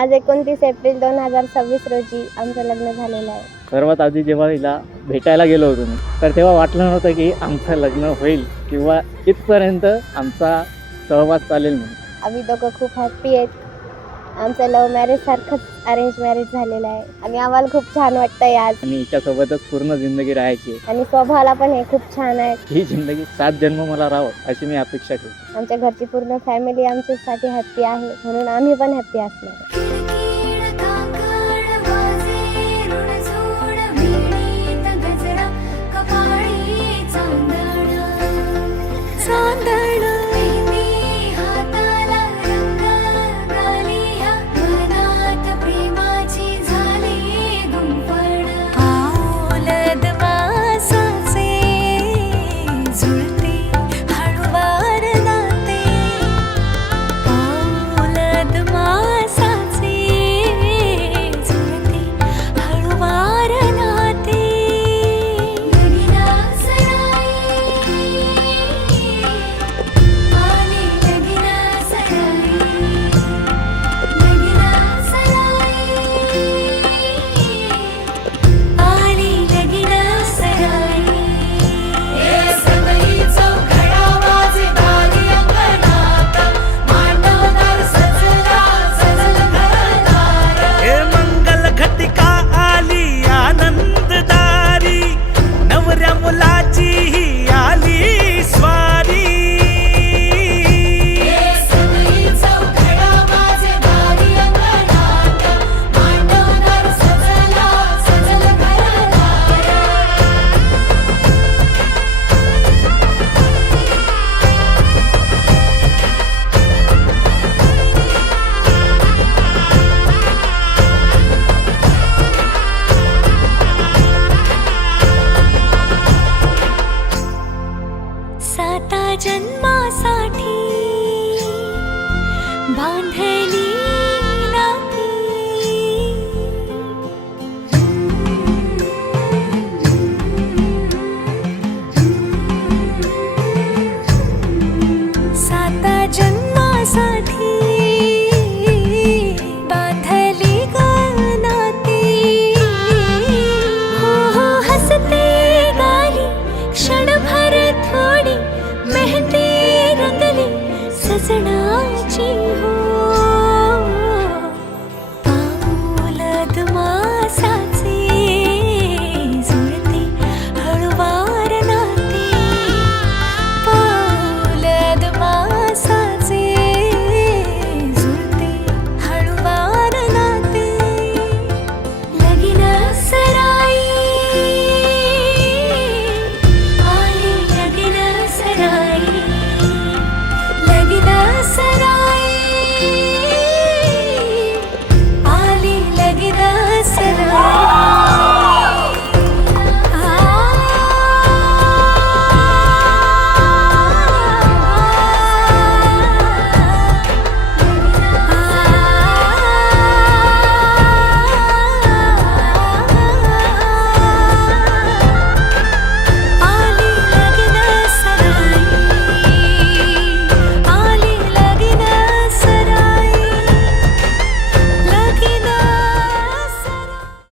आज 29 एप्रिल 2026 रोजी आमचं लग्न झालेलं आहे. सर्वात आधी जेव्हा हिला भेटायला गेलो होतो मी, तर तेव्हा वाटलं नव्हतं की आमचं लग्न होईल किंवा इथपर्यंत आमचा सहवास चालेल म्हणून. आम्ही दोघं खूप हॅप्पी आहेत. आमचं लव्ह मॅरेज सारखंच अरेंज मॅरेज झालेलं आहे आणि आम्हाला खूप छान वाटतंय आज. आणि हिच्यासोबतच पूर्ण जिंदगी राहायची आहे. आणि स्वभावाला पण हे खूप छान आहे. ही जिंदगी 7 जन्म मला राहावं अशी मी अपेक्षा ठेवतो. आमच्या घरची पूर्ण फॅमिली आमच्यासाठी हॅप्पी आहे, म्हणून आम्ही पण हॅप्पी असणार.